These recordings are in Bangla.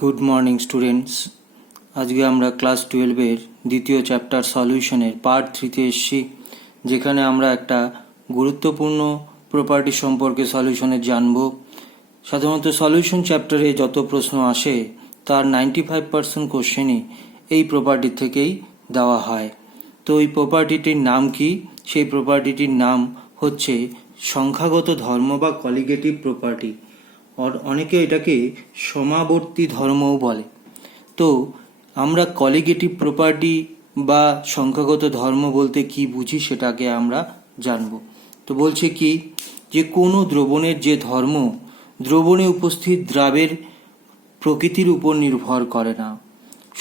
Good morning students. আজকে আমরা ক্লাস 12-এর দ্বিতীয় চ্যাপ্টার সলিউশনের পার্ট 3-তে এসেছি, যেখানে আমরা একটা গুরুত্বপূর্ণ প্রপার্টি সম্পর্কে সলিউশনে জানব। সাধারণত সলিউশন চ্যাপ্টারে যত প্রশ্ন আসে তার 95% কোশ্চেনই এই প্রপার্টি থেকেই দেওয়া হয়। তো এই প্রপার্টিটির নাম কি? সেই প্রপার্টিটির নাম হচ্ছে সংখ্যাগত ধর্ম বা কলিগেটিভ প্রপার্টি। অনেকে এটাকে সমাবর্তী ধর্মও বলে। তো আমরা কলিগেটিভ প্রপার্টি বা সংখ্যাগত ধর্ম বলতে কি বুঝি সেটাকে আমরা জানব। তো বলছে কি, যে কোনো দ্রবণের যে ধর্ম দ্রবণে উপস্থিত দ্রাবের প্রকৃতির উপর নির্ভর করে না,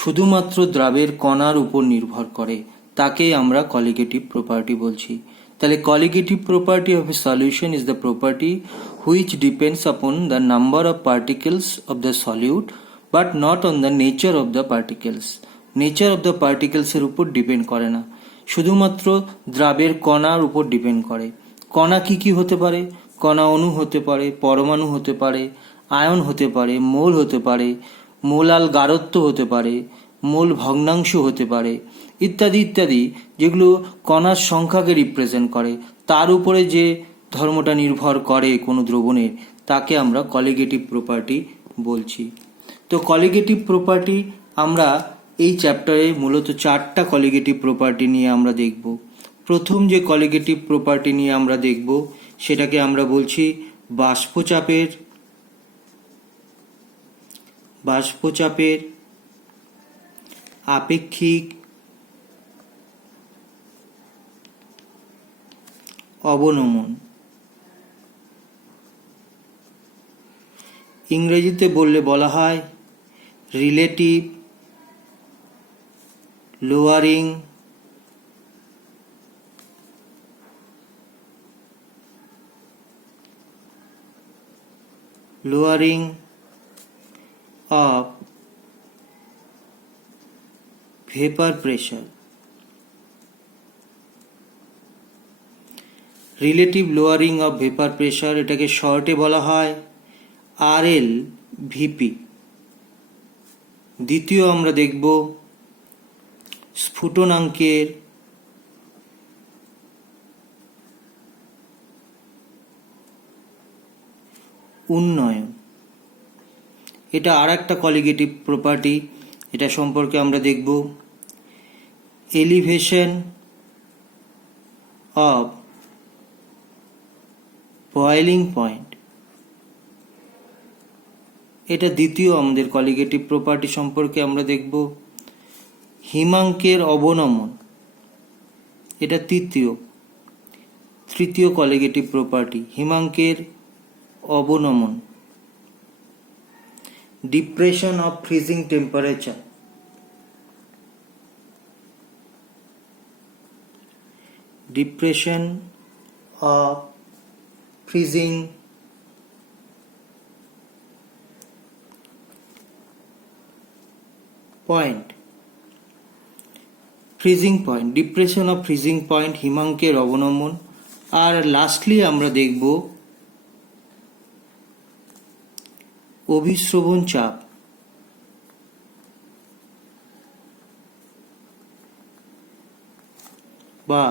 শুধুমাত্র দ্রাবের কণার উপর নির্ভর করে, তাকে আমরা কলিগেটিভ প্রপার্টি বলছি। তাহলে colligative property of a solution is the property which depends upon the number of particles of the solute but not on the nature of the particles. Nature of the particles এর উপর ডিপেন্ড করে না, শুধুমাত্র দ্রাবের কণার উপর ডিপেন্ড করে। কণা কি কি হতে পারে? কণা অণু হতে পারে, পরমাণু হতে পারে, আয়ন হতে পারে, মোল হতে পারে, মোলাল গারত্ব হতে পারে, মোল ভগ্নাংশ হতে পারে, ইত্যাদি ইত্যাদি, যেগুলো কণার সংখ্যাকে রিপ্রেজেন্ট করে। তার উপরে যে ধর্মটা নির্ভর করে কোনো দ্রবণের, তাকে আমরা কলিগেটিভ প্রপার্টি বলছি। তো কলিগেটিভ প্রপার্টি আমরা এই চ্যাপ্টারে মূলত 4টা কলিগেটিভ প্রপার্টি নিয়ে আমরা দেখব। প্রথম যে কলিগেটিভ প্রপার্টি নিয়ে আমরা দেখব সেটাকে আমরা বলছি বাষ্পচাপের আপেক্ষিক অবনমন। ইংরেজিতে বলা হয় relative lowering of vapor pressure। Relative lowering of vapour pressure, এটাকে শর্টে বলা হয় RLVP। দ্বিতীয় আমরা দেখব স্ফুটনাঙ্কের উন্নয়ন। এটা আর একটা কলিগেটিভ প্রপার্টি, এটা সম্পর্কে আমরা দেখব এলিভেশন অফ বয়েলিং পয়েন্ট। এটা দ্বিতীয় আমাদের কলিগেটিভ প্রপার্টি সম্পর্কে আমরা দেখব হিমাঙ্কের অবনমন। এটা তৃতীয় কলিগেটিভ প্রপার্টি, হিমাঙ্কের অবনমন। Depression of freezing temperature. Depression of freezing point. Depression of freezing point, হিমাঙ্কের অবনমন। আর লাস্টলি আমরা দেখব অভিস্রবণ চাপ বা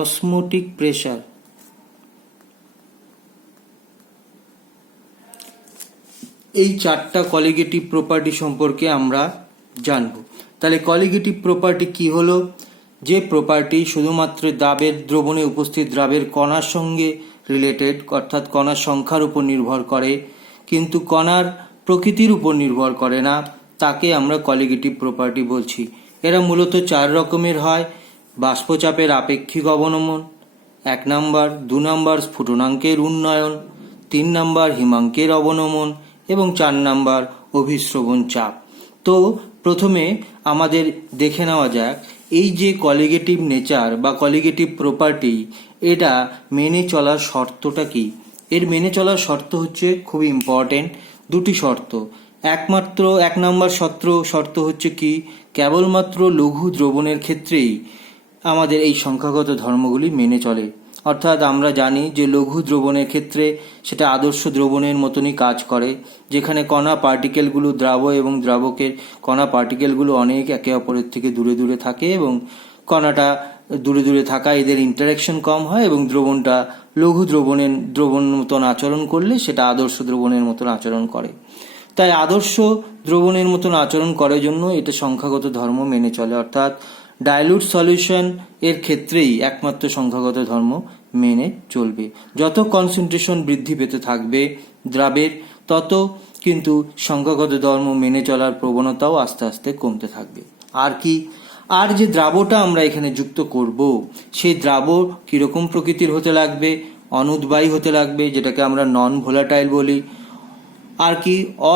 অসমোটিক প্রেসার। এই 4টা কলিগেটিভ প্রপার্টি সম্পর্কে আমরা জানব। তাহলে কলিগেটিভ প্রপার্টি কি হলো? যে প্রপার্টি শুধুমাত্র দ্রবণে উপস্থিত দ্রাবের কণার সঙ্গে রিলেটেড, অর্থাৎ কণার সংখ্যার উপর নির্ভর করে, কিন্তু কণার প্রকৃতির উপর নির্ভর করে না, তাকে আমরা কলিগেটিভ প্রপার্টি বলছি। এরা মূলত 4 রকমের হয়। বাষ্পচাপের আপেক্ষিক অবনমন 1 নাম্বার, 2 নাম্বার স্ফুটনাঙ্কের উন্নয়ন, 3 নাম্বার হিমাঙ্কের অবনমন এবং 4 নাম্বার অভিস্রবণ চাপ। তো প্রথমে আমাদের দেখে নেওয়া যাক এই যে কলিগেটিভ নেচার বা কলিগেটিভ প্রপার্টি, এটা মেনে চলার শর্তটা কি। এর মেনে চলার শর্ত হচ্ছে খুবই ইম্পর্টেন্ট, 2টি শর্ত। একমাত্র 1 নাম্বার শর্ত হচ্ছে কি, কেবলমাত্র লঘু দ্রবণের ক্ষেত্রেই আমাদের এই সংখ্যাগত ধর্মগুলি মেনে চলে, অর্থাৎ আমরা জানি যে লঘু দ্রবণের ক্ষেত্রে সেটা আদর্শ দ্রবণের মতনই কাজ করে, যেখানে কণা পার্টিকেলগুলো দ্রাব এবং দ্রাবকের কণা পার্টিকেলগুলো অনেক একে অপরের থেকে দূরে দূরে থাকে এবং কণাটা দূরে দূরে থাকা এদের ইন্টারাকশন কম হয় এবং দ্রবণটা লঘু দ্রবণ মতন আচরণ করলে সেটা আদর্শ দ্রবণের মতন আচরণ করে। তাই আদর্শ দ্রবণের মতন আচরণ করার জন্য এটা সংখ্যাগত ধর্ম মেনে চলে, অর্থাৎ ডাইলুট সলিউশন এর ক্ষেত্রেই একমাত্র সংখ্যাগত ধর্ম মেনে চলবে। যত কনসেন্ট্রেশন বৃদ্ধি পেতে থাকবে দ্রাবের, তত কিন্তু সংখ্যাগত ধর্ম মেনে চলার প্রবণতাও আস্তে আস্তে কমতে থাকবে। আর যে দ্রাবটা আমরা এখানে যুক্ত করব, সেই দ্রাব কিরকম প্রকৃতির হতে লাগবে? অনুদ্বায়ী হতে লাগবে, যেটাকে আমরা নন ভোলাটাইল বলি। আর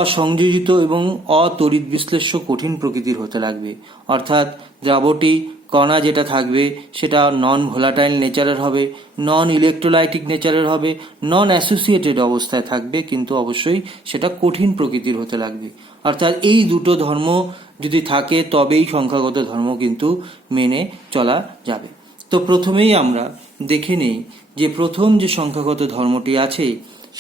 অসংযোজিত এবং অতড়িৎ বিশ্লেষ্য কঠিন প্রকৃতির হতে লাগবে, অর্থাৎ দ্রাবটি কণা যেটা থাকবে সেটা নন ভোলাটাইল নেচারের হবে, নন ইলেকট্রোলাইটিক নেচারের হবে, নন অ্যাসোসিয়েটেড অবস্থায় থাকবে, কিন্তু অবশ্যই সেটা কঠিন প্রকৃতির হতে লাগবে। অর্থাৎ এই দুটো ধর্ম যদি থাকে তবেই সংখ্যাগত ধর্ম কিন্তু মেনে চলা যাবে। তো প্রথমেই আমরা দেখে নেই যে প্রথম যে সংখ্যাগত ধর্মটি আছে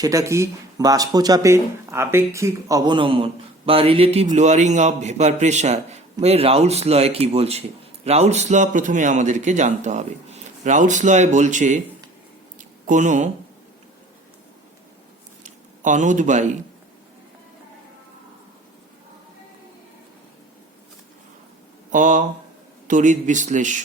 সেটা কি? বাষ্পচাপের আপেক্ষিক অবনমন বা relative lowering of vapour pressure বা রাউলস লয় কি বলছে? রাউলস ল প্রথমে আমাদেরকে জানতে হবে। রাউলস লয় বলছে কোনো অনুদ্বায়ী অতড়িৎ বিশ্লেষ্য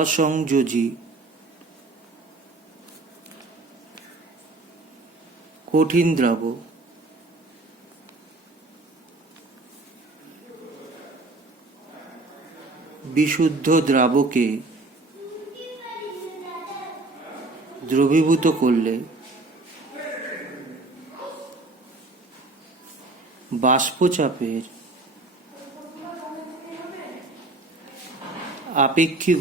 অসংযোজী কঠিন দ্রাব বিশুদ্ধ দ্রাবকে দ্রবীভূত করলে বাষ্পচাপের আপেক্ষিক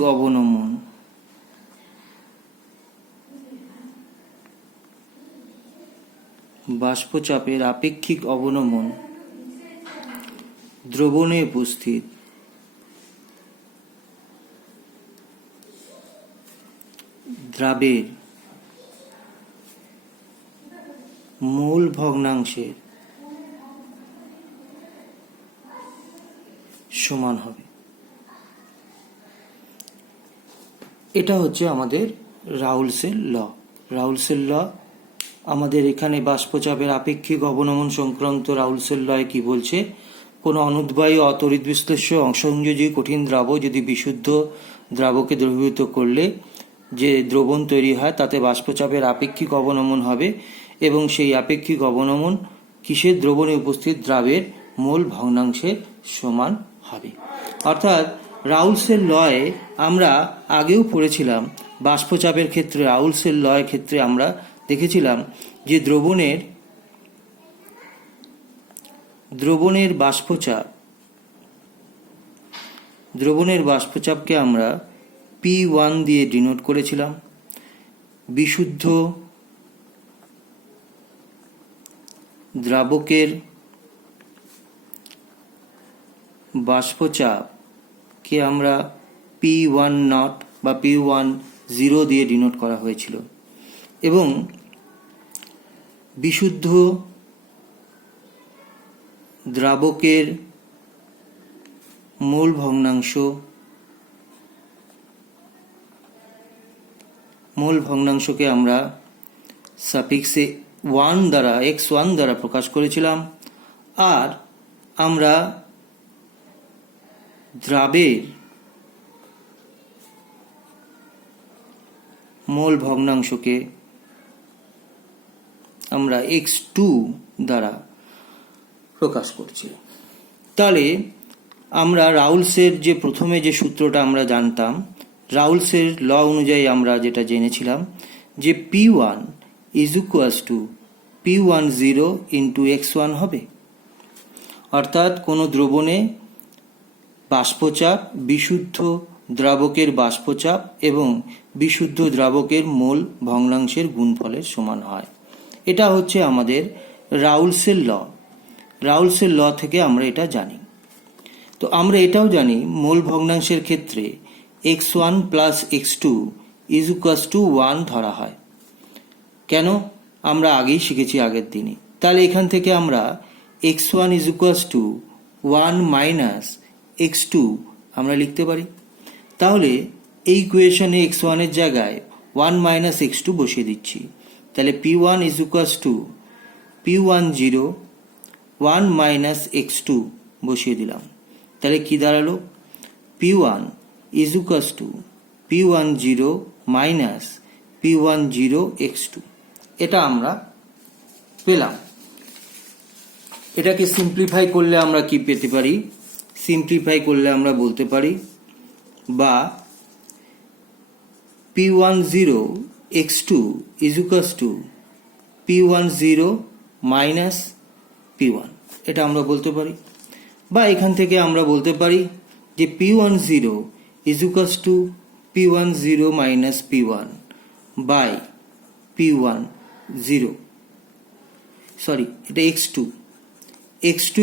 অবনমন দ্রবণে উপস্থিত দ্রাবের মূল ভগ্নাংশের সমান হবে। এটা হচ্ছে আমাদের রাউলসের ল। রাউলসের ল আমাদের এখানে বাষ্পচাপের আপেক্ষিক অবনমন সংক্রান্ত রাউলসের লয় কি বলছে? কোনো অনুদ্বায়ী অতড়িৎ বিশ্লেষ্য অসংযোজী কঠিন দ্রাব যদি বিশুদ্ধ দ্রাবকে দ্রবীভূত করলে যে দ্রবণ তৈরি হয় তাতে বাষ্পচাপের আপেক্ষিক অবনমন হবে এবং সেই আপেক্ষিক অবনমন কিসের? দ্রবণে উপস্থিত দ্রাবের মূল ভগ্নাংশের সমান হবে। অর্থাৎ রাউলসের লয়ে আমরা আগেও পড়েছিলাম, বাষ্পচাপের ক্ষেত্রে রাউলসের লয়ের ক্ষেত্রে আমরা দেখেছিলাম যে দ্রবণের বাষ্পচাপকে আমরা P1 দিয়ে ডিনোট করেছিলাম। বিশুদ্ধ দ্রাবকের বাষ্পচাপকে আমরা P1 নট বা P1 জিরো দিয়ে ডিনোট করা হয়েছিল এবং বিশুদ্ধ দ্রাবকের মূল ভগ্নাংশকে আমরা সাফিক্সে 1 দ্বারা x1 দ্বারা প্রকাশ করেছিলাম। আর আমরা দ্রাবের মূল ভগ্নাংশকে আমরা x2 দ্বারা প্রকাশ করছি। তাহলে আমরা রাউলসের যে প্রথমে যে সূত্রটা আমরা জানতাম, রাউলসের ল অনুযায়ী আমরা যেটা জেনেছিলাম যে P1 is equals to P10 into x1 হবে। অর্থাৎ কোনো দ্রবণে বাষ্পচাপ, বিশুদ্ধ দ্রাবকের বাষ্পচাপ এবং বিশুদ্ধ দ্রাবকের মোল ভগ্নাংশের গুণফলের সমান হয়। এটা হচ্ছে আমাদের রাউলসের ল। রাউলসের ল থেকে আমরা এটা জানি। তো আমরা এটাও জানি মোল ভগ্নাংশের ক্ষেত্রে x1 plus x2 is equals two 1 ধরা হয়। কেন? আমরা আগেই শিখেছি আগের দিনে। তাহলে এখান থেকে আমরা x1 is equals two 1 minus x2 আমরা লিখতে পারি। তাহলে এই ইকুয়েশনে x1 এর জায়গায় 1 মাইনাস x2 বসিয়ে দিচ্ছি। তাহলে p1 is equals to p10 1 minus x2 বসিয়ে দিলাম। তাহলে কি দাঁড়ালো? p1 is equals to p10 minus p10 x2। এটা আমরা পেলাম। এটাকে সিম্পলিফাই করলে আমরা কি পেতে পারি? সিম্পলিফাই করলে আমরা বলতে পারি বা p10 x2 is equals to p10 minus p1, এটা আমরা বলতে পারি। বা এখান থেকে আমরা বলতে পারি যে p10 is equals to p10 minus p1 by p10, sorry এটা x2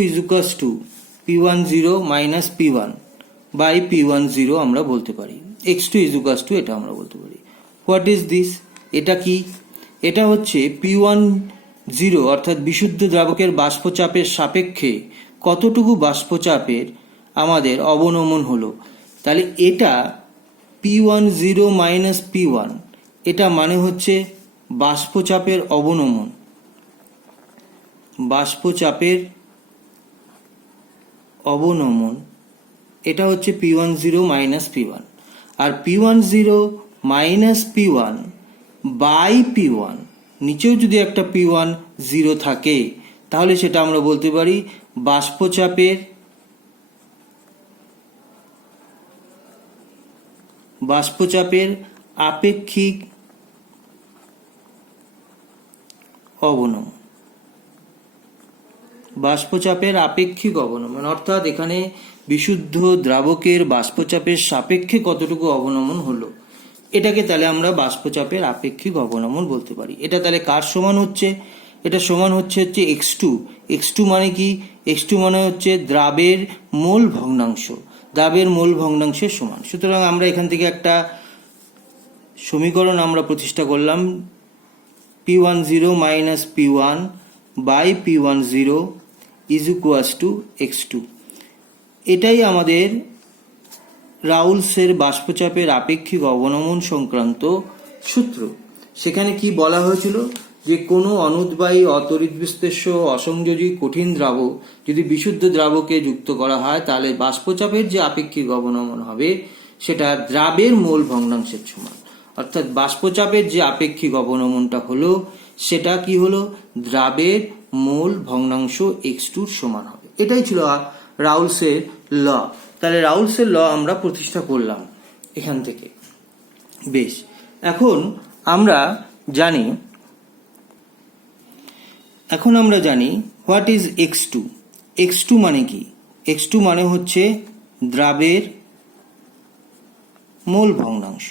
is equals to p10 minus p1 by p10 আমরা বলতে পারি। x2 ইজ ইকুয়ালস টু এটা আমরা বলতে পারি। What is this? এটা কি? এটা হচ্ছে p10 অর্থাৎ বিশুদ্ধ দ্রাবকের বাষ্পচাপের সাপেক্ষে কতটুকু বাষ্পচাপের আমাদের অবনমন হলো। তাহলে এটা p10 মাইনাস p1, এটা মানে হচ্ছে বাষ্পচাপের অবনমন। বাষ্পচাপের অবনমন এটা হচ্ছে p10 minus p1। R p10 minus p1 by p1, নিচেও যদি একটা p10 থাকে তাহলে সেটা আমরা বলতে পারি বাষ্পচাপের আপেক্ষিক অবনমন। বাষ্পচাপের আপেক্ষিক অবনমন অর্থাৎ এখানে বিশুদ্ধ দ্রাবকের বাষ্পচাপের সাপেক্ষে কতটুকু অবনমন হলো, এটাকে তাহলে আমরা বাষ্পচাপের আপেক্ষিক অবনমন বলতে পারি। এটা তাহলে কার সমান হচ্ছে? এটা সমান হচ্ছে x2। x2 মানে কি? x2 মানে হচ্ছে দ্রাবের মোল ভগ্নাংশ, দ্রাবের মোল ভগ্নাংশের সমান। সুতরাং আমরা এখান থেকে একটা সমীকরণ আমরা প্রতিষ্ঠা করলাম, p10 minus p1 by p10 is equals to x2। এটাই আমাদের রাউলসের বাষ্পচাপের আপেক্ষিক অবনমন সংক্রান্ত সূত্র। সেখানে কি বলা হয়েছিল? যে কোনো অনুদ্বায়ী অতড়িৎ বিশ্লেষ্য অসংযোজী কঠিন দ্রাবক যদি বিশুদ্ধ দ্রাবকে যুক্ত করা হয় তাহলে বাষ্পচাপের যে আপেক্ষিক অবনমন হবে সেটা দ্রাবের মোল ভগ্নাংশের সমান। অর্থাৎ বাষ্পচাপের যে আপেক্ষিক অবনমনটা হলো সেটা কি হলো? দ্রাবের মোল ভগ্নাংশ x2 সমান হবে। এটাই ছিল রাউলসের ল। তাহলে রাউলসের ল আমরা প্রতিষ্ঠা করলাম এখান থেকে। বেশ, এখন আমরা জানি হোয়াট ইজ x2। x2 মানে কি? x2 মানে হচ্ছে দ্রাবের মোল ভগ্নাংশ।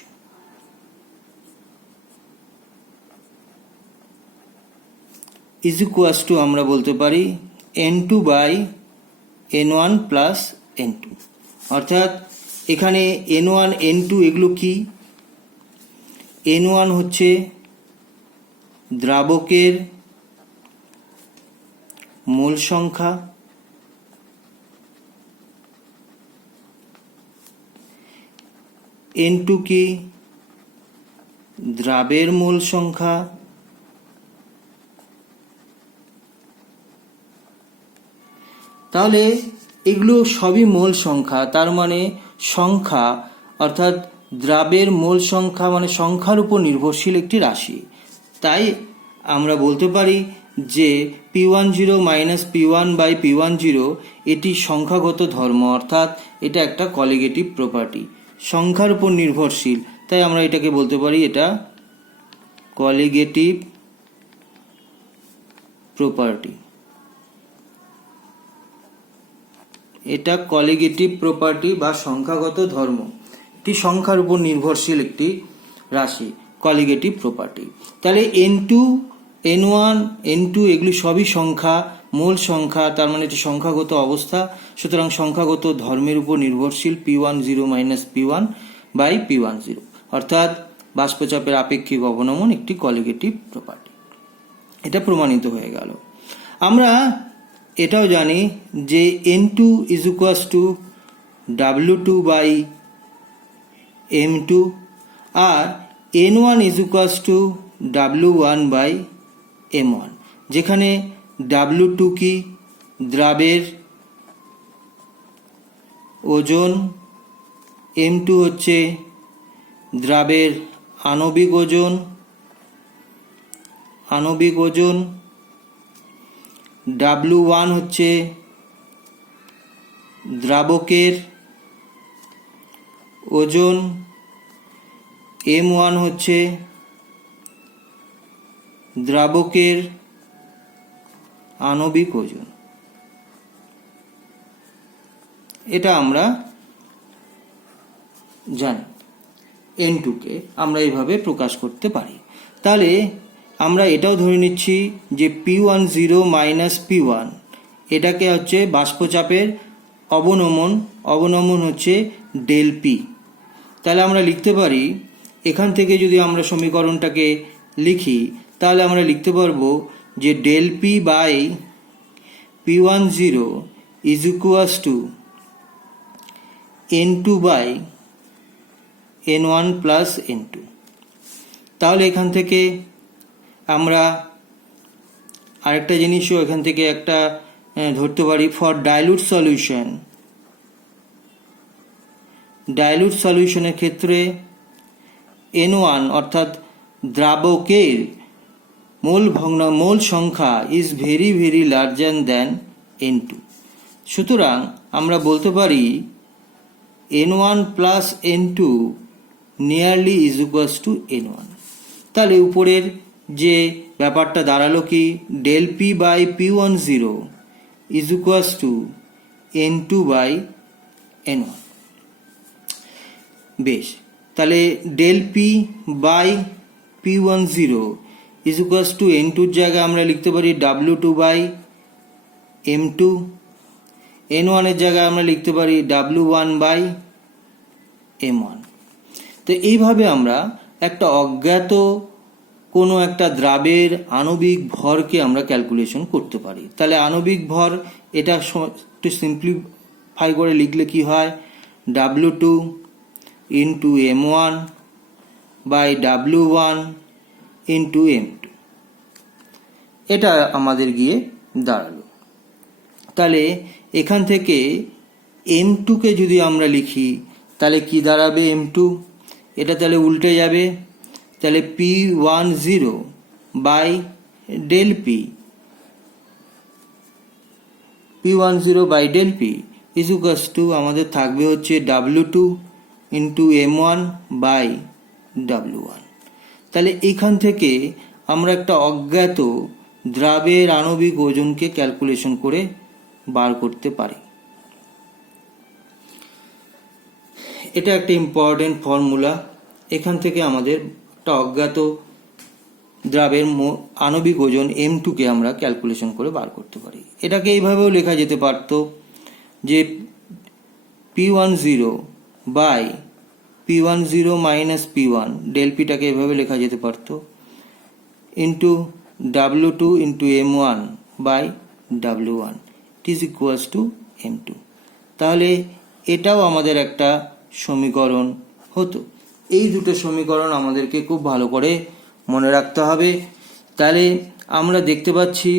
ইজ ইকুয়ালস টু আমরা বলতে পারি n2 by n1 plus n2। অর্থাৎ এখানে n1 n2 এগুলো কি? n1 হচ্ছে দ্রাবকের মোল সংখ্যা, n2 কি? দ্রাবের মোল সংখ্যা। তাহলে এগুলো সবই মোল সংখ্যা, তার মানে সংখ্যা অর্থাৎ দ্রাবের মোল সংখ্যা মানে সংখ্যার উপর নির্ভরশীল একটি রাশি। তাই আমরা বলতে পারি যে p10 minus p1 by p10 এটি সংখ্যাগত ধর্ম, অর্থাৎ এটা একটা কলিগেটিভ প্রপার্টি, সংখ্যার উপর নির্ভরশীল। তাই আমরা এটাকে বলতে পারি এটা কলিগেটিভ প্রপার্টি। এটা কলিগেটিভ প্রপার্টি বা সংখ্যাগত ধর্ম, এটি সংখ্যার উপর নির্ভরশীল একটি রাশি, কলিগেটিভ প্রপার্টি। তাহলে n2 N1 N2 এগুলি সবই সংখ্যা, মোল সংখ্যা, তার মানে এটি সংখ্যাগত অবস্থা, সুতরাং সংখ্যাগত ধর্মের উপর নির্ভরশীল P10 minus P1 by P10, অর্থাৎ বাষ্পচাপের আপেক্ষিক অবনমন একটি কলিগেটিভ প্রপার্টি। এটা প্রমাণিত হয়ে গেল। আমরা এটাও জানি যে N2 is equals to W2 by M2 আর N1 is equals to W1 by M1, যেখানে W2 কি দ্রাবের ওজন, M2 হচ্ছে দ্রাবের আণবিক ওজন, W1 হচ্ছে দ্রাবকের ওজন, M1 হচ্ছে দ্রাবকের আণবিক ওজন। এটা আমরা জানি। N2 কে আমরা এইভাবে প্রকাশ করতে পারি। তাহলে আমরা এটাও ধরে নিচ্ছি যে P10 মাইনাস P1 এটাকে হচ্ছে বাষ্পচাপের অবনমন হচ্ছে ডেল পি। তাহলে আমরা লিখতে পারি, এখান থেকে যদি আমরা সমীকরণটাকে লিখি তাহলে আমরা লিখতে পারবো যে del P by P10 is equals to N2 by N1 plus N2। তাহলে এখান থেকে আমরা আরেকটা জিনিসও এখান থেকে একটা ধরতে পারি, ফর ডাইলুট সলিউশনের ক্ষেত্রে N1 অর্থাৎ দ্রাবকের মোল সংখ্যা is very very larger than N2। সুতরাং আমরা বলতে পারি N1 plus N2 nearly is equals to N1। তাহলে উপরের যে ব্যাপারটা দাঁড়ালো কি, del P by P10 is equals to N2 by N1। বেশ, তাহলে del P by P10 is equals to N2-র জায়গায় আমরা লিখতে পারি W2 বাই M2, N1-এর জায়গায় আমরা লিখতে পারি W1 বাই M1। তো এইভাবে আমরা একটা অজ্ঞাত কোনো একটা দ্রাবের আণবিক ভরকে আমরা ক্যালকুলেশন করতে পারি। তাহলে আণবিক ভর এটা একটু সিম্পলিফাই করে লিখলে কি হয়, W2 into M1 by W1 into M2, এটা আমাদের গিয়ে দাঁড়ালো। তাহলে এখান থেকে M2 কে যদি আমরা লিখি তাহলে কি দাঁড়াবে M2, এটা তাহলে উল্টে যাবে। তাহলে P10 by del P, P10 by del P is equals to আমাদের থাকবে হচ্ছে W2 into M1 by W1। তাহলে এখান থেকে আমরা একটা অজ্ঞাত দ্রাবের আণবিক ওজনকে ক্যালকুলেশন করে বার করতে পারি। এটা একটা ইম্পর্টেন্ট ফর্মুলা। এখান থেকে আমাদের একটা অজ্ঞাত দ্রাবের আণবিক ওজন M2 কে আমরা ক্যালকুলেশন করে বার করতে পারি। এটাকে এইভাবেও লেখা যেতে পারত যে P10 by P10 minus P1 del পিটাকে এভাবে লেখা যেতে পারত into W2 into M1 by W1 is equals to M2। তাহলে এটাও আমাদের একটা সমীকরণ হতো। এই দুটো সমীকরণ আমাদেরকে খুব ভালো করে মনে রাখতে হবে। তাহলে আমরা দেখতে পাচ্ছি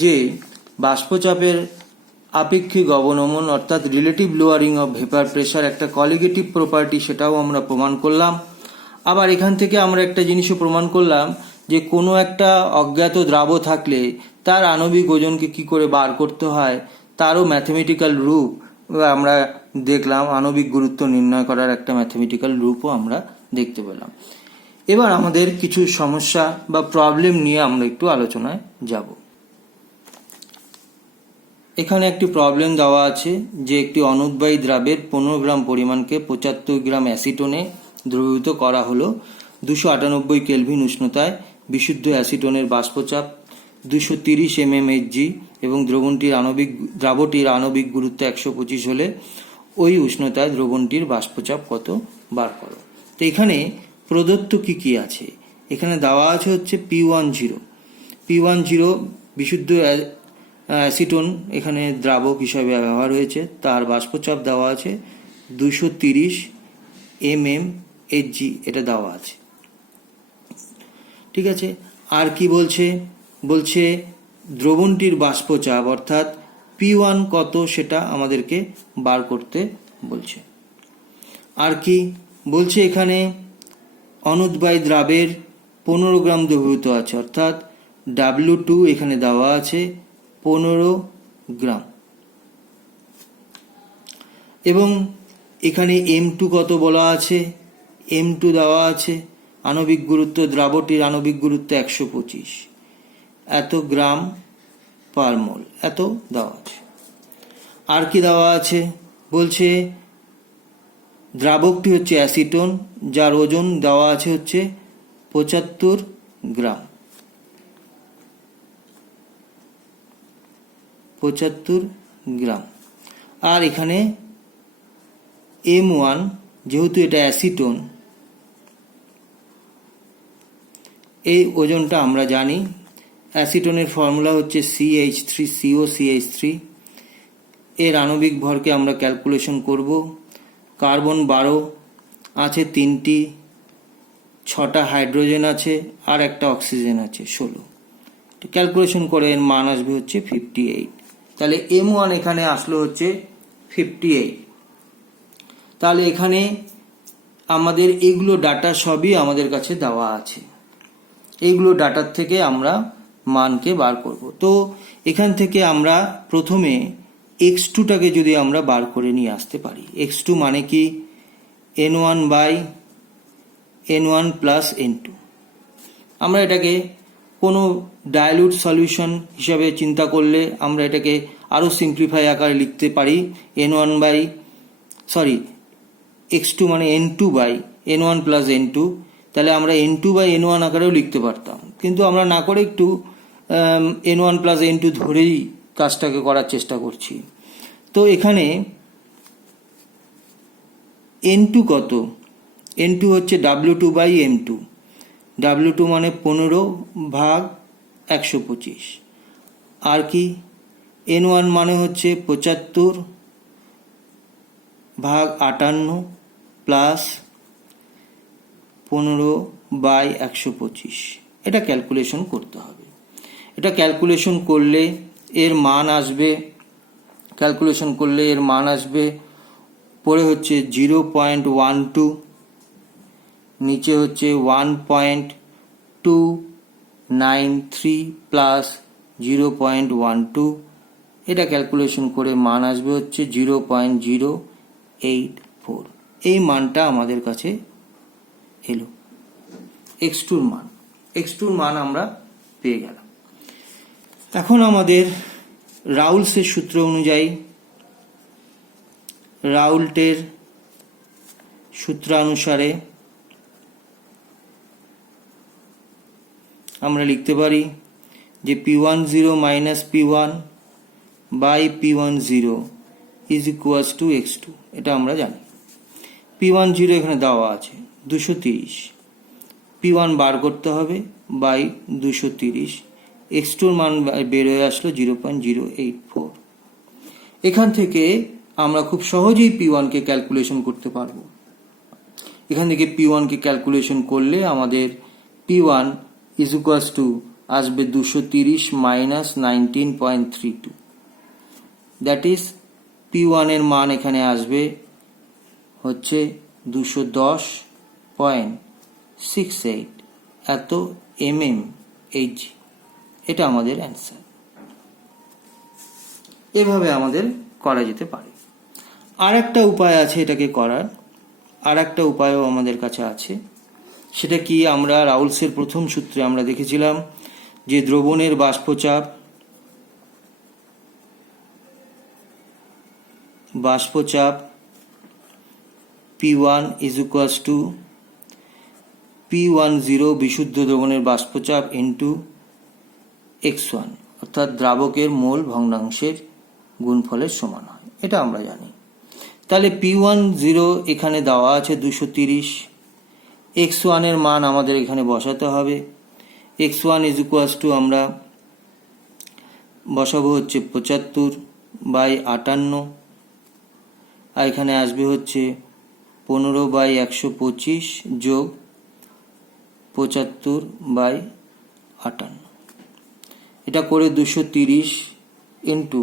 যে বাষ্পচাপের আপেক্ষিক অবনমন অর্থাৎ relative lowering of vapour pressure একটা কলিগেটিভ প্রপার্টি, সেটাও আমরা প্রমাণ করলাম। আবার এখান থেকে আমরা একটা জিনিসও প্রমাণ করলাম যে কোনো একটা অজ্ঞাত দ্রাব থাকলে তার আণবিক ওজনকে কি করে বার করতে হয় তারও ম্যাথমেটিক্যাল রূপ আমরা দেখলাম। আণবিক গুরুত্ব নির্ণয় করার একটা ম্যাথমেটিক্যাল রূপও আমরা দেখতে পেলাম। এবার আমাদের কিছু সমস্যা বা প্রবলেম নিয়ে আমরা একটু আলোচনায় যাব। এখানে একটি প্রবলেম দেওয়া আছে যে একটি অনুদ্বায়ী দ্রাবের 15 গ্রাম পরিমাণকে 75 গ্রাম অ্যাসিটোনে দ্রবীভূত করা হলো 298 কেলভিন উষ্ণতায় বিশুদ্ধ অ্যাসিটনের বাষ্পচাপ 230 mmHg এবং দ্রাবটির আণবিক গুরুত্ব 125 হলে ওই উষ্ণতায় দ্রবণটির বাষ্পচাপ কত বার করো। তো এখানে প্রদত্ত কি আছে, এখানে দেওয়া আছে হচ্ছে P10 বিশুদ্ধ অ্যাসিটন এখানে দ্রাবক হিসাবে ব্যবহার হয়েছে, তার বাষ্পচাপ দেওয়া আছে 230 mmHg, এটা দেওয়া আছে। ঠিক আছে, আর কি বলছে দ্রবণটির বাষ্পচাপ অর্থাৎ P1 কত সেটা আমাদেরকে বার করতে বলছে। আর কি বলছে, এখানে অনুদ্বায়ী দ্রাবের 15 গ্রাম দ্রবীভূত আছে, অর্থাৎ W2 এখানে দেওয়া আছে 15 গ্রাম, এবং এখানে M2 কত বলা আছে, M2 দেওয়া আছে, আণবিক গুরুত্ব দ্রাবটির আণবিক গুরুত্ব 125, এত গ্রাম পার মোল, এত দেওয়া আছে। আর কি দেওয়া আছে, বলছে দ্রাবকটি হচ্ছে অ্যাসিটন, যার ওজন দেওয়া আছে হচ্ছে 75 গ্রাম, 75 গ্রাম। আর এখানে M1 যেহেতু এটা অ্যাসিটন, এই ওজনটা আমরা জানি, অ্যাসিটনের ফর্মুলা হচ্ছে CH3COCH3, এর আণবিক ভরকে আমরা ক্যালকুলেশন করব। কার্বন 12 আছে 3টি, 6টা হাইড্রোজেন আছে, আর একটা অক্সিজেন আছে 16, ক্যালকুলেশন করে এর মান আসবে হচ্ছে 58। তাহলে M1 এখানে আসলো হচ্ছে 58। তাহলে এখানে আমাদের এগুলো ডাটা সবই আমাদের কাছে দেওয়া আছে, এইগুলো ডাটার থেকে আমরা মানকে বার করব। তো এখান থেকে আমরা প্রথমে x2টাকে যদি আমরা বার করে নিয়ে আসতে পারি, x2 মানে কি N1 প্লাস N2। আমরা এটাকে কোনো ডাইলিউট সলিউশন হিসাবে চিন্তা করলে আমরা এটাকে আরও সিম্পলিফাই আকারে লিখতে পারি, x2 মানে N2 by N1 plus N2। তাহলে আমরা N2 বাই N1 আকারেও লিখতে পারতাম, কিন্তু আমরা না করে একটু N1 প্লাস N2 ধরেই কাজটাকে করার চেষ্টা করছি। তো এখানে N2 কত, N2 হচ্ছে W2 বাই M2, W2 মানে 15 ভাগ 125, আর কি N1 মানে হচ্ছে 75 ভাগ 58 প্লাস 15 বাই 125, এটা ক্যালকুলেশন করতে হবে। এটা ক্যালকুলেশন করলে এর মান আসবে পরে হচ্ছে 0.12, নিচে হচ্ছে 1.293 প্লাস 0.12, এটা ক্যালকুলেশন করে মান আসবে হচ্ছে 0.084। এই মানটা আমাদের কাছে এলো, x2 মান আমরা পেয়ে গেলাম। এখন আমাদের রাউলসের সূত্র অনুযায়ী, রাউল্টের সূত্রানুসারে আমরা লিখতে পারি যে P10 minus P1 by P10 is equals to x2, এটা আমরা জানি। P10 এখানে দেওয়া আছে 230, P1 বার করতে হবে বাই 230, x2 মান বের হয়ে আসলো 0.084। এখান থেকে আমরা খুব সহজেই P1 কে ক্যালকুলেশন করতে পারবো। এখান থেকে P1 কে ক্যালকুলেশন করলে আমাদের P1 ইজ ইকুয়ালস টু আসবে 230 মাইনাস 19.32, দ্যাট ইজ P1 এর মান এখানে আসবে হচ্ছে 210.68 এত mmHg, এটা আমাদের অ্যান্সার। এভাবে আমাদের করা যেতে পারে। আর একটা উপায় আছে এটাকে করার, আর একটা উপায়ও আমাদের কাছে আছে। সেটা কি, আমরা রাউলসের প্রথম সূত্রে আমরা দেখেছিলাম যে দ্রবণের বাষ্পচাপ P1 is equals to P10 বিশুদ্ধ দ্রবণের বাষ্পচাপ ইন্টু x1, অর্থাৎ দ্রাবকের মোল ভগ্নাংশের গুণফলের সমান হয়, এটা আমরা জানি। তাহলে P10 এখানে দেওয়া আছে 230, x1 এর মান আমাদের এখানে বসাতে হবে। x1 ইজ ইকুয়ালস টু আমরা বসাবো হচ্ছে 75/58, আর এখানে আসবে হচ্ছে 15/125 যোগ 75/58, এটা করে 230 ইন্টু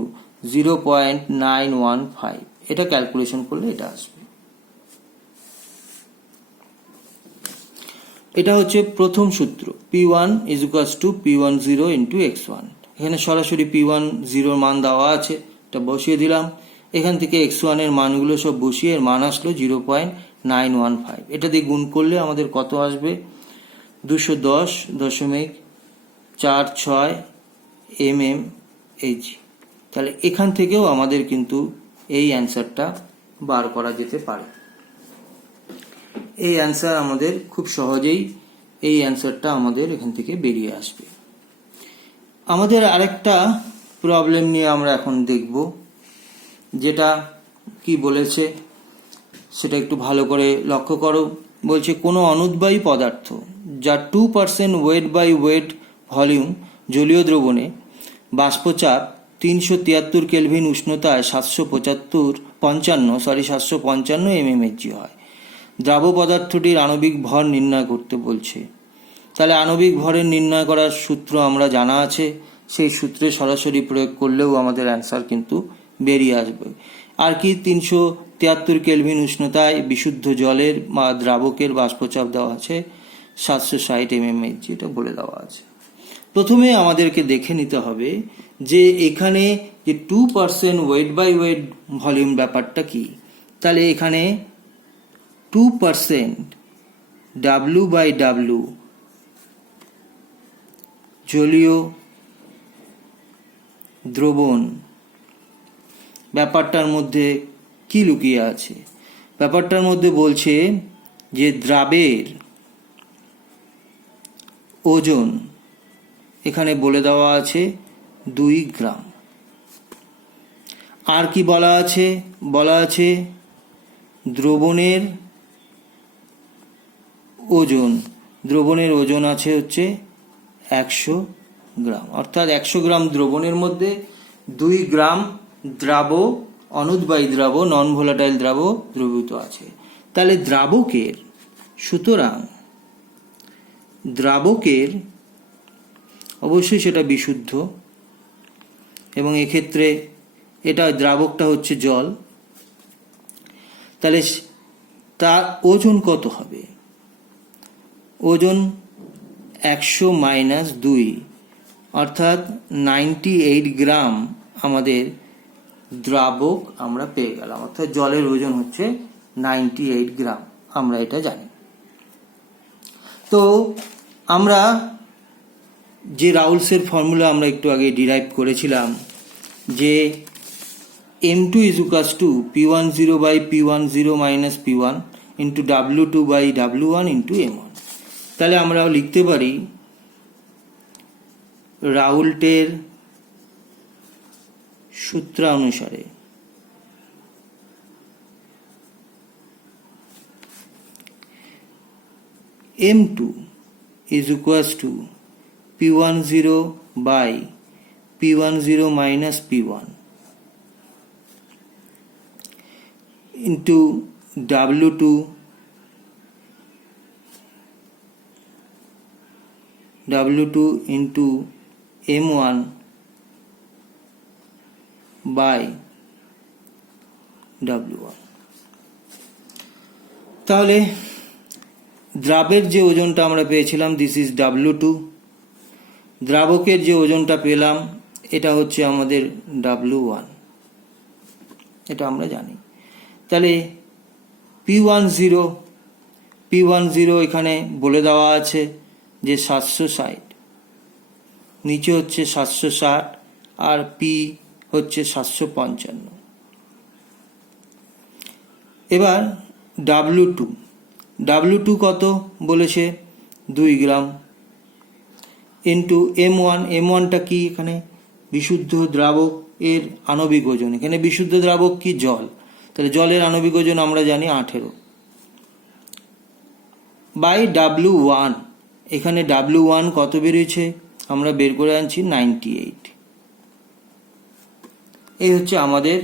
0.915, এটা ক্যালকুলেশন করলে এটা আসবে। এটা হচ্ছে প্রথম সূত্র, P1 is equals to P10 into x1। এখানে সরাসরি P10 মান দেওয়া আছে, এটা বসিয়ে দিলাম। এখান থেকে x1 এর মানগুলো সব বসিয়ে এর মান আসলো 0.915, এটা দিয়ে গুণ করলে আমাদের কত আসবে? 210.46 mmHg। তাহলে এখান থেকেও আমাদের কিন্তু এই অ্যান্সারটা বার করা যেতে পারে। এই অ্যান্সার আমাদের খুব সহজেই এই অ্যান্সারটা আমাদের এখান থেকে বেরিয়ে আসবে। আমাদের আরেকটা প্রবলেম নিয়ে আমরা এখন দেখব, যেটা কি বলেছে সেটা একটু ভালো করে লক্ষ্য করো। বলছে কোনো অনুদ্বায়ী পদার্থ যার 2% ওয়েট বাই ওয়েট ভলিউম জলীয় দ্রবণে বাষ্পচাপ 373 কেলভিন উষ্ণতায় 755 mmHg হয়, দ্রাব পদার্থটির আণবিক ভর নির্ণয় করতে বলছে। তাহলে আণবিক ভরের নির্ণয় করার সূত্র আমরা জানা আছে, সেই সূত্রে সরাসরি প্রয়োগ করলেও আমাদের অ্যান্সার কিন্তু বেরিয়ে আসবে। আর কি 373 কেলভিন উষ্ণতায় বিশুদ্ধ জলের বা দ্রাবকের বাষ্পচাপ দেওয়া আছে 760 mmHg, এটা বলে দেওয়া আছে। প্রথমে আমাদেরকে দেখে নিতে হবে যে এখানে যে 2% ওয়েট বাই ওয়েট ভলিউম ব্যাপারটা কি। তাহলে এখানে 2% W বাই W জলীয় দ্রবণ ব্যাপারটার মধ্যে কি লুকিয়ে আছে? ব্যাপারটার মধ্যে বলছে যে দ্রাবের ওজন এখানে বলে দেওয়া আছে 2 গ্রাম। আর কি বলা আছে? বলা আছে দ্রবণের ওজন, দ্রবণের ওজন আছে হচ্ছে 100 গ্রাম, অর্থাৎ 100 গ্রাম দ্রবণের মধ্যে 2 গ্রাম দ্রাব, অনুদ্বায়ী দ্রাব, নন ভোলাটাইল দ্রাব দ্রবীভূত আছে। তাহলে দ্রাবকের, সুতরাং দ্রাবকের অবশ্যই সেটা বিশুদ্ধ, এবং এক্ষেত্রে এটা দ্রাবকটা হচ্ছে জল। তাহলে তার ওজন কত হবে? ওজন 100 মাইনাস 2, অর্থাৎ 98 গ্রাম আমাদের দ্রাবক আমরা পেয়ে গেলাম, অর্থাৎ জলের ওজন হচ্ছে 98 গ্রাম, আমরা এটা জানি। তো আমরা যে রাউলসের ফর্মুলা আমরা একটু আগে ডিরাইভ করেছিলাম, যে M2 is equals to P10 by P10 minus P1 into W2 by W1 into M1। তাহলে আমরা লিখতে পারি রাউল্টের সূত্র অনুসারে M2 is equals to P10 by P10 minus P1 into W2 into M1 by W1। তাহলে দ্রাবের যে ওজনটা আমরা পেয়েছিলাম দিস ইজ W2, দ্রাবকের যে ওজনটা পেলাম এটা হচ্ছে আমাদের W1, এটা আমরা জানি। তাহলে P10 এখানে বলে দেওয়া আছে যে 760, নিচে হচ্ছে 760, আর P হচ্ছে 755। এবার W2 কত বলেছে? 2 গ্রাম ইন্টু M1, M1টা কি এখানে বিশুদ্ধ দ্রাবক এর আণবিক ওজন, এখানে বিশুদ্ধ দ্রাবক কি জল, তাহলে জলের আণবিক ওজন আমরা জানি 18 বাই W1, এখানে W1 কত বেরিয়েছে আমরা বের করে আনছি 98। এই হচ্ছে আমাদের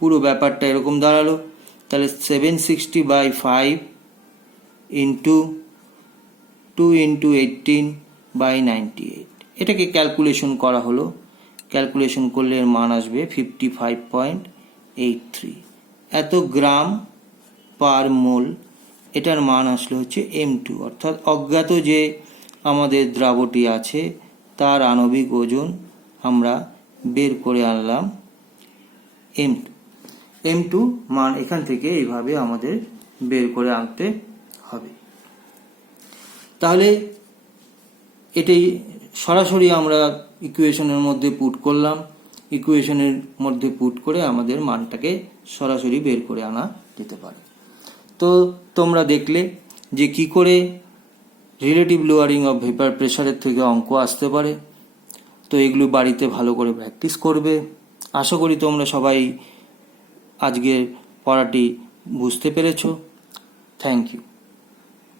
পুরো ব্যাপারটা এরকম দাঁড়ালো। তাহলে 760/5 ইন্টু 2 ইন্টু 18/98, এটাকে ক্যালকুলেশন করা হলো, ক্যালকুলেশন করলে এর মান আসবে 55.83, এত গ্রাম পার মোল, এটার মান আসলে হচ্ছে M2, অর্থাৎ অজ্ঞাত যে আমাদের দ্রাবটি আছে তার আণবিক ওজন আমরা বের করে আনলাম M2 মান এখান থেকে এইভাবে আমাদের বের করে আনতে হবে। তাহলে এটাই সরাসরি আমরা ইকুয়েশনের মধ্যে পুট করলাম, ইকুয়েশনের মধ্যে পুট করে আমাদের মানটাকে সরাসরি বের করে আনা যেতে পারে। তো তোমরা দেখলে যে কি করে রিলেটিভ লোয়ারিং অফ ভেপার প্রেসারের থেকে অঙ্ক আসতে পারে। তো এগুলো বাড়িতে ভালো করে প্র্যাকটিস করবে। আশা করি তোমরা সবাই আজকের পড়াটি বুঝতে পেরেছো। Thank you.